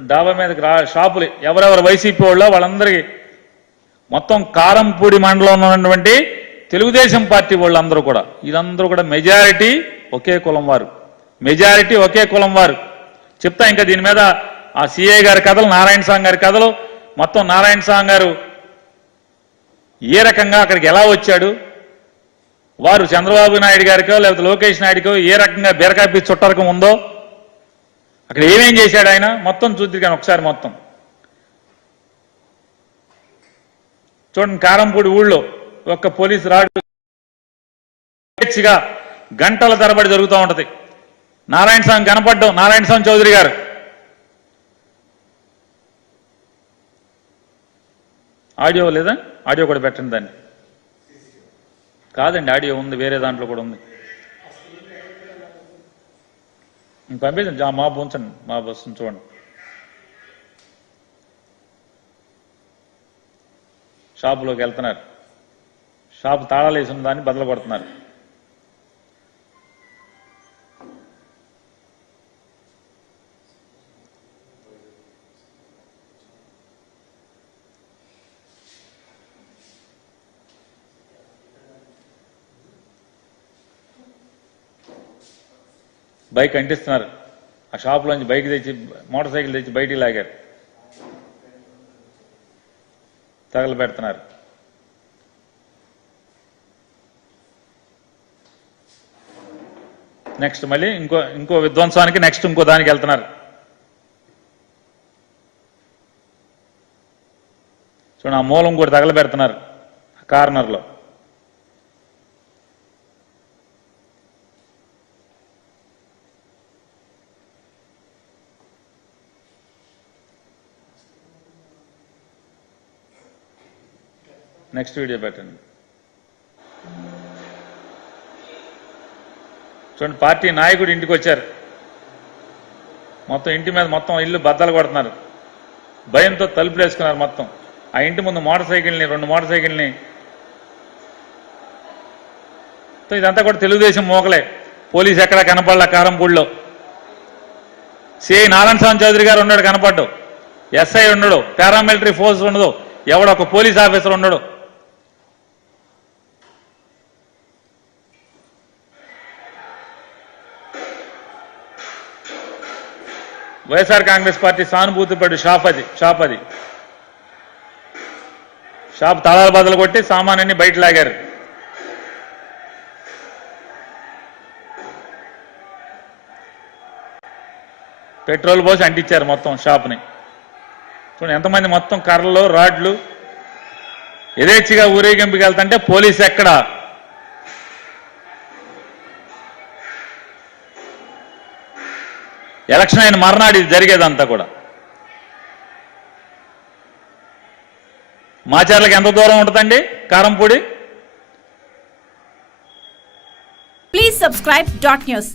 డాబా మీదకి రా షాపులు. ఎవరెవరు వైసీపీ వాళ్ళో వాళ్ళందరికీ మొత్తం కారంపూడి మండలంలో ఉన్నటువంటి తెలుగుదేశం పార్టీ వాళ్ళందరూ కూడా. ఇదందరూ కూడా మెజారిటీ ఒకే కులం వారు. మెజారిటీ ఒకే కులం వారు. చెప్తా ఇంకా దీని మీద ఆ సిఐ గారి కథలు నారాయణ స్వామి గారి కథలు. మొత్తం నారాయణ స్వామి గారు ఏ రకంగా అక్కడికి ఎలా వచ్చాడు? వారు చంద్రబాబు నాయుడు గారికో లేకపోతే లోకేష్ నాయుడికో ఏ రకంగా బీరకాపి చుట్టరకం ఉందో అక్కడ ఏమేం చేశాడు ఆయన? మొత్తం చూద్ది కానీ ఒకసారి మొత్తం. చూడండి కారంపూడి ఊళ్ళో ఒక్క పోలీస్ రాడు. గంటల తరబడి జరుగుతూ ఉంటది. నారాయణ స్వామి కనపడ్డం నారాయణ స్వామి చౌదరి గారు. ఆడియో లేదా? ఆడియో కూడా పెట్టండి దాన్ని. కాదండి ఆడియో ఉంది వేరే దాంట్లో కూడా ఉంది. ఇంక పంపించండి జా- మా ఉంచండి మా బస్సును చూడండి. షాపులోకి వెళ్తున్నారు. షాపు తాళాలు వేసిన దాన్ని బదలు కొడుతున్నారు. బైక్ అంటిస్తున్నారు. ఆ షాపులోంచి బైక్ తెచ్చి మోటార్ సైకిల్ తెచ్చి బయటికి లాగారు. తగలబెడుతున్నారు నెక్స్ట్ మళ్ళీ ఇంకో ఇంకో విధ్వంసానికి నెక్స్ట్ ఇంకో దానికి వెళ్తున్నారు. చూడండి ఆ మూలం కూడా తగలబెడుతున్నారు కార్నర్లో. నెక్స్ట్ వీడియో పెట్టండి చూడండి పార్టీ నాయకుడు ఇంటికి వచ్చారు. మొత్తం ఇంటి మీద మొత్తం ఇల్లు బద్దలు కొడుతున్నారు. భయంతో తలుపులు వేసుకున్నారు మొత్తం. ఆ ఇంటి ముందు మోటార్ సైకిల్ని రెండు మోటార్ సైకిల్ని. ఇదంతా కూడా తెలుగుదేశం మోకలే. పోలీస్ ఎక్కడ కనపడలే కారంపూడిలో? సిఐ నారాయణ స్వామి చౌదరి గారు ఉన్నాడు కనపడ్డు. ఎస్ఐ ఉండడు పారామిలిటరీ ఫోర్స్ ఉండదు. ఎవడో ఒక పోలీస్ ఆఫీసర్ ఉండడు వైఎస్ఆర్ కాంగ్రెస్ పార్టీ సానుభూతి పడి షాప్ అది షాప్ అది. షాప్ తాళాలు బదులు కొట్టి సామాన్ని బయట లాగారు. పెట్రోల్ పోసి అంటించారు మొత్తం షాప్ని. చూడండి ఎంతమంది మొత్తం కర్రలు రాడ్లు యథేచ్ఛగా ఊరేగింపుకి వెళ్తుంటే పోలీస్ ఎక్కడ? ఎలక్షన్ అయిన మర్నాడు ఇది జరిగేదంతా కూడా. మాచర్లకు ఎంత దూరం ఉంటుందండి? Karempudi? Please subscribe dot news